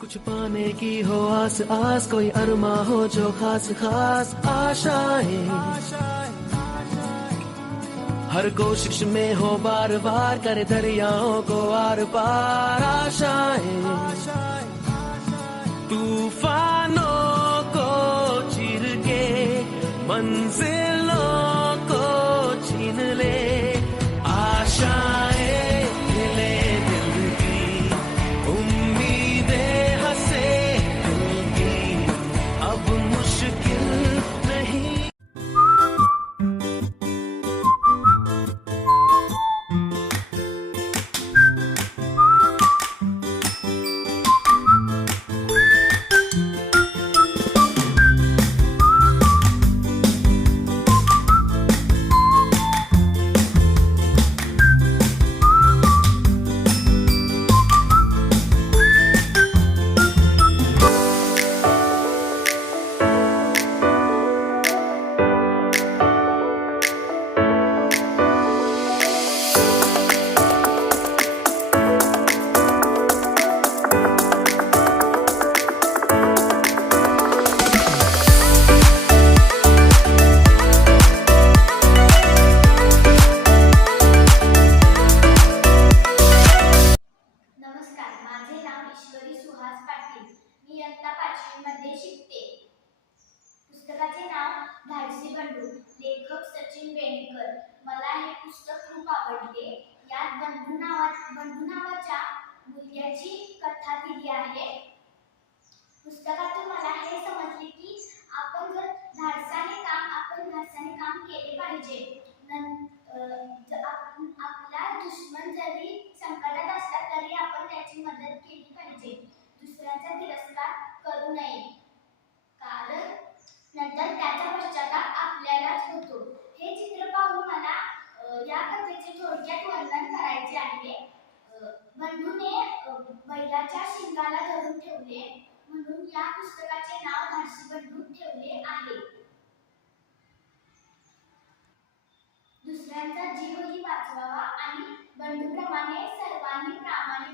कुछ पाने की हो आस आस कोई अरमा हो जो खास खास आशाएं। हर कोशिश में हो बार बार कर दरियाओं को आर पार आशाएं। तूफानों मध्ये शिकते. पुस्तकाचे नाव धाडसी बंडू लेखक सचिन बेणेकर मला हे पुस्तक खूप आवडले. यात बंडू नावा बंडू नावाच्या मुलग्याची कथा दिली आहे. पुस्तकातून मला हे समजले की आपण जर धाडसाने काम आपण धाडसाने काम केले पाहिजे. आपला दुश्मन जरी संकटात असला तरी आपण त्याची मदत केली पाहिजे. दुसऱ्याचा तिरस्कार करू नये. होतो. हे चित्र पाहून मला या कथेचे थोडक्यात वर्णन करायचे आहे. बंधूने बैलाच्या शिंगाला धरून ठेवले म्हणून या पुस्तकाचे नाव धाडसी बंधू ठेवले आहे. दुसऱ्यांचा जीवही वाचवावा आणि बंधूप्रमाणे सर्वांनी प्रामाणिक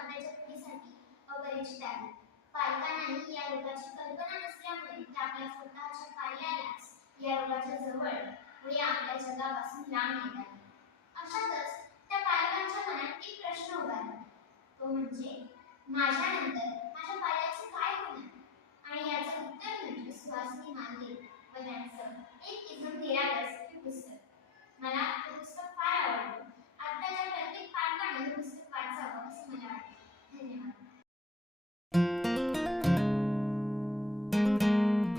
रोग पिढीसाठी अपरिचित आहे पालकांनाही या रोगाची कल्पना नसल्यामुळे त्या आपल्या स्वतःच्या पाल्यालाच या रोगाच्या जवळ पुढे आपल्या जगापासून लांब येतात अशातच त्या पालकांच्या मनात एक प्रश्न उभा तो म्हणजे माझ्यानंतर